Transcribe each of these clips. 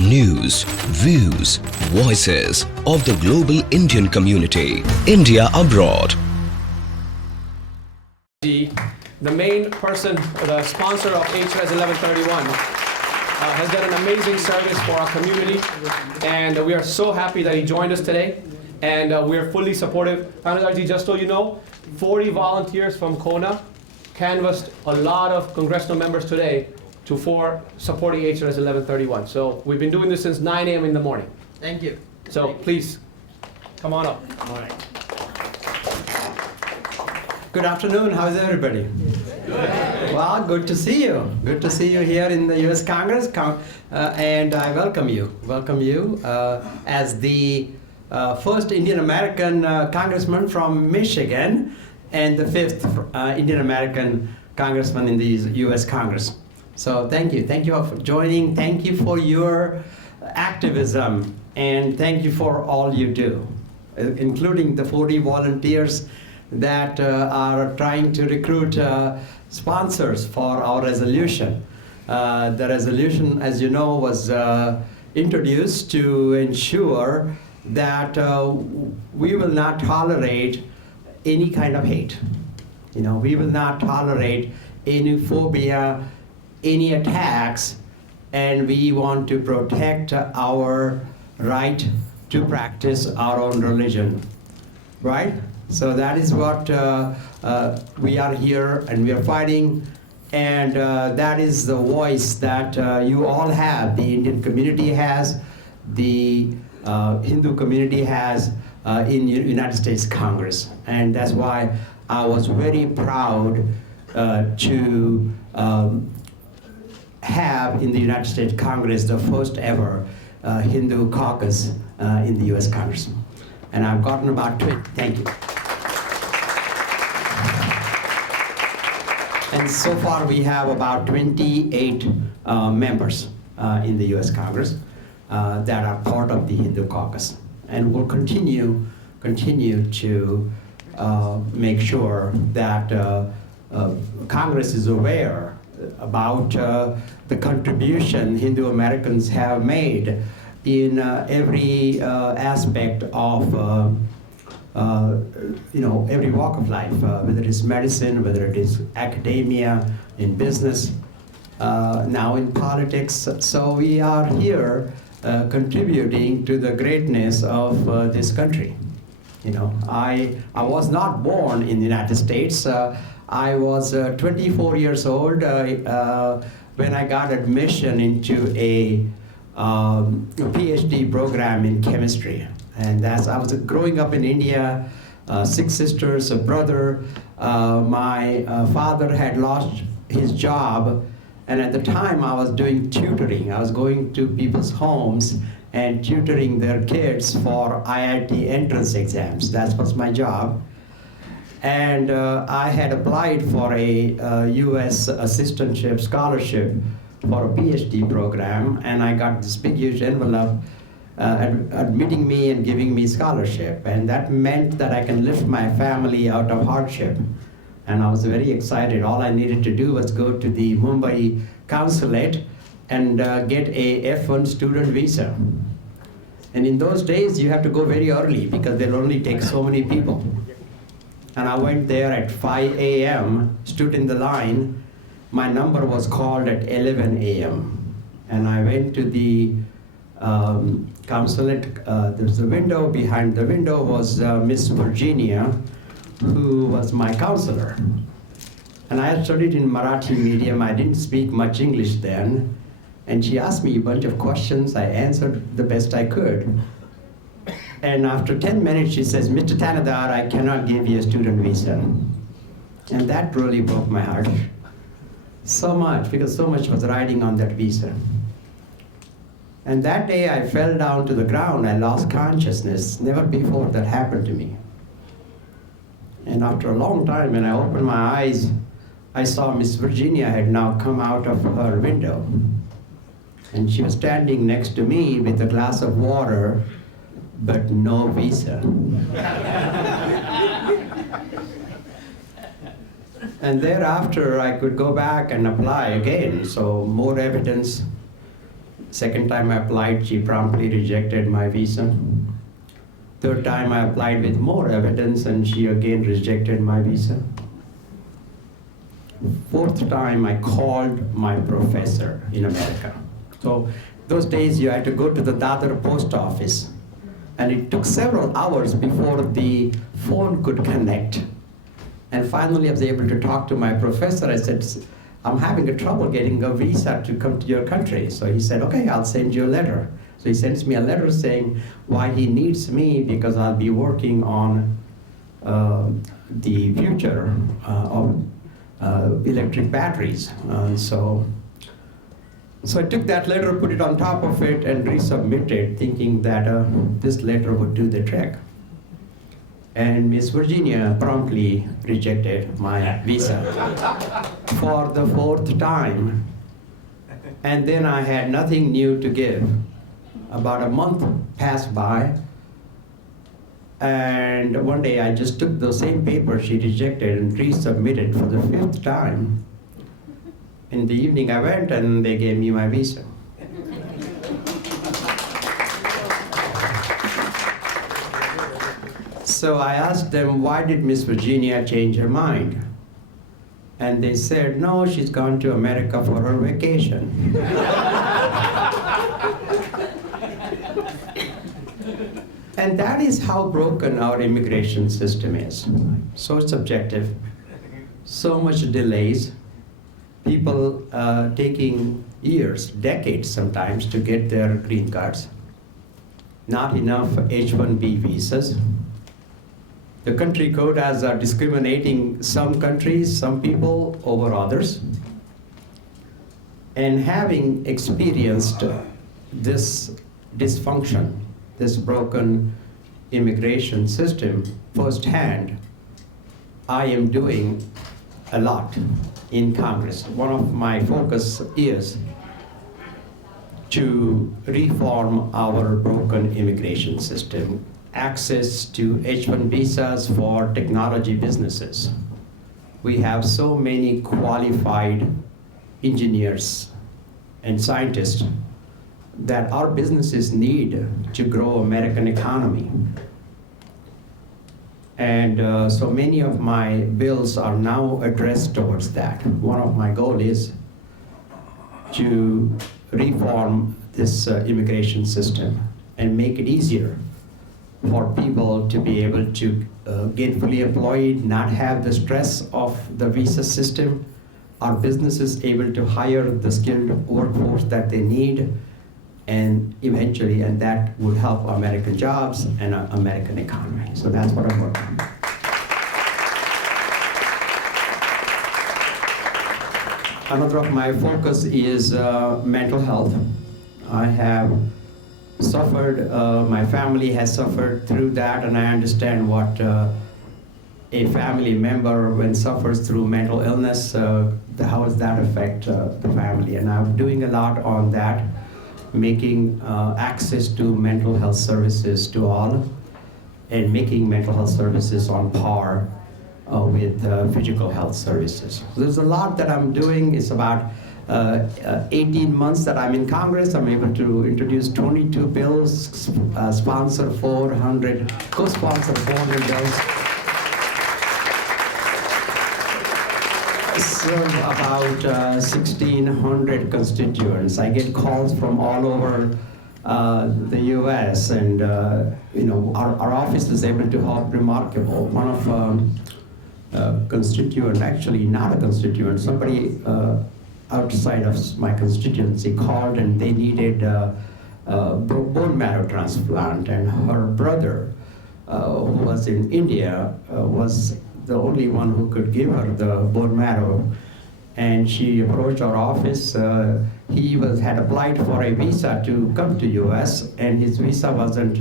News, views, voices of the global Indian community. India abroad. The main person, the sponsor of HRS 1131, has done an amazing service for our community, and we are so happy that he joined us today, and we are fully supportive. Thanedarji, just so you know, 40 volunteers from Kona canvassed a lot of congressional members today for supporting HRS 1131. So we've been doing this since 9 a.m. in the morning. Thank you. So please, come on up. All right. Good afternoon. How's everybody? Good. Well, good to see you. Good to see you here in the U.S. Congress, and I welcome you. Welcome you as the first Indian American congressman from Michigan, and the fifth Indian American congressman in the U.S. Congress. So thank you. Thank you all for joining. Thank you for your activism, and thank you for all you do, including the 40 volunteers that are trying to recruit sponsors for our resolution. The resolution, as you know, was introduced to ensure that we will not tolerate any kind of hate. You know, we will not tolerate any phobia, any attacks, and we want to protect our right to practice our own religion, right? So that is what we are here, and we are fighting, and that is the voice that you all have, the Indian community has, the Hindu community has in United States Congress. And that's why I was very proud to have in the United States Congress the first ever Hindu caucus in the US Congress. And I've gotten about 20, thank you. And so far we have about 28 members in the US Congress that are part of the Hindu caucus. And we'll continue to make sure that Congress is aware about the contribution Hindu Americans have made in every aspect of every walk of life, whether it is medicine, whether it is academia, in business, now in politics. So we are here contributing to the greatness of this country. You know, I was not born in the United States. I was 24 years old when I got admission into a PhD program in chemistry. And as I was growing up in India, 6 sisters, a brother. My father had lost his job, and at the time I was doing tutoring. I was going to people's homes and tutoring their kids for IIT entrance exams. That was my job. And I had applied for a US assistantship scholarship for a PhD program, and I got this big, huge envelope admitting me and giving me scholarship. And that meant that I can lift my family out of hardship. And I was very excited. All I needed to do was go to the Mumbai consulate and get a F1 student visa. And in those days, you have to go very early because they'll only take so many people. And I went there at 5 a.m., stood in the line. My number was called at 11 a.m. And I went to the consulate. There's a window. Behind the window was Miss Virginia, who was my counselor. And I had studied in Marathi medium. I didn't speak much English then. And she asked me a bunch of questions. I answered the best I could. And after 10 minutes, she says, Mr. Thanedar, I cannot give you a student visa. And that really broke my heart. So much, because so much was riding on that visa. And that day I fell down to the ground. I lost consciousness. Never before that happened to me. And after a long time, when I opened my eyes, I saw Miss Virginia had now come out of her window. And she was standing next to me with a glass of water, but no visa. And thereafter, I could go back and apply again, so more evidence. Second time I applied, she promptly rejected my visa. Third time I applied with more evidence and she again rejected my visa. Fourth time I called my professor in America. So those days you had to go to the Dadar post office, and it took several hours before the phone could connect. And finally I was able to talk to my professor. I said, I'm having a trouble getting a visa to come to your country. So he said, okay, I'll send you a letter. So he sends me a letter saying why he needs me, because I'll be working on the future of electric batteries. So I took that letter, put it on top of it, and resubmitted, thinking that this letter would do the trick. And Miss Virginia promptly rejected my visa for the fourth time. And then I had nothing new to give. About a month passed by, and one day I just took the same paper she rejected and resubmitted for the fifth time. In the evening I went and they gave me my visa. So I asked them, why did Miss Virginia change her mind? And they said, no, she's gone to America for her vacation. And that is how broken our immigration system is. So subjective, so much delays, people taking years, decades sometimes, to get their green cards. Not enough H-1B visas. The country code has discriminating some countries, some people over others. And having experienced this dysfunction, this broken immigration system firsthand, I am doing a lot in Congress. One of my focus is to reform our broken immigration system. Access to H-1 visas for technology businesses. We have so many qualified engineers and scientists that our businesses need to grow American economy. And so many of my bills are now addressed towards that. One of my goals is to reform this immigration system and make it easier for people to be able to get fully employed, not have the stress of the visa system, our businesses able to hire the skilled workforce that they need, and eventually, and that would help American jobs and American economy. So that's what I'm working on. Another of my focus is mental health. I have suffered, my family has suffered through that, and I understand what a family member, when suffers through mental illness, how does that affect the family? And I'm doing a lot on that, making access to mental health services to all, and making mental health services on par with physical health services. There's a lot that I'm doing. It's about 18 months that I'm in Congress. I'm able to introduce 22 bills, sponsor 400, co-sponsor 400 bills. Serve about 1,600 constituents. I get calls from all over the U.S. and our office is able to help remarkable. One of constituent, actually not a constituent, somebody outside of my constituency called and they needed a bone marrow transplant, and her brother, who was in India, was the only one who could give her the bone marrow. And she approached our office. He had applied for a visa to come to US, and his visa wasn't,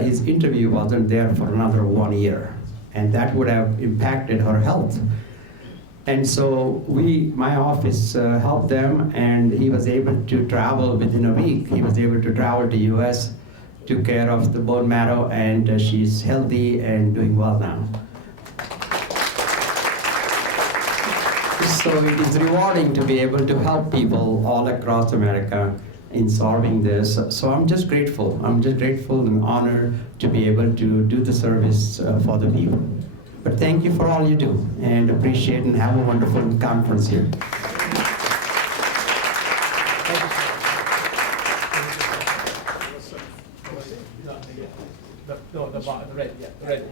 his interview wasn't there for another 1 year. And that would have impacted her health. And so my office helped them, and he was able to travel within a week. He was able to travel to US, took care of the bone marrow, and she's healthy and doing well now. So it is rewarding to be able to help people all across America in solving this. So I'm just grateful. I'm just grateful and honored to be able to do the service for the people. But thank you for all you do, and appreciate and have a wonderful conference here. The red, yeah, the red.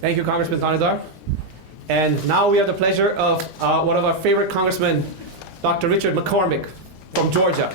Thank you, Congressman Thanedar. And now we have the pleasure of one of our favorite congressmen, Dr. Richard McCormick from Georgia.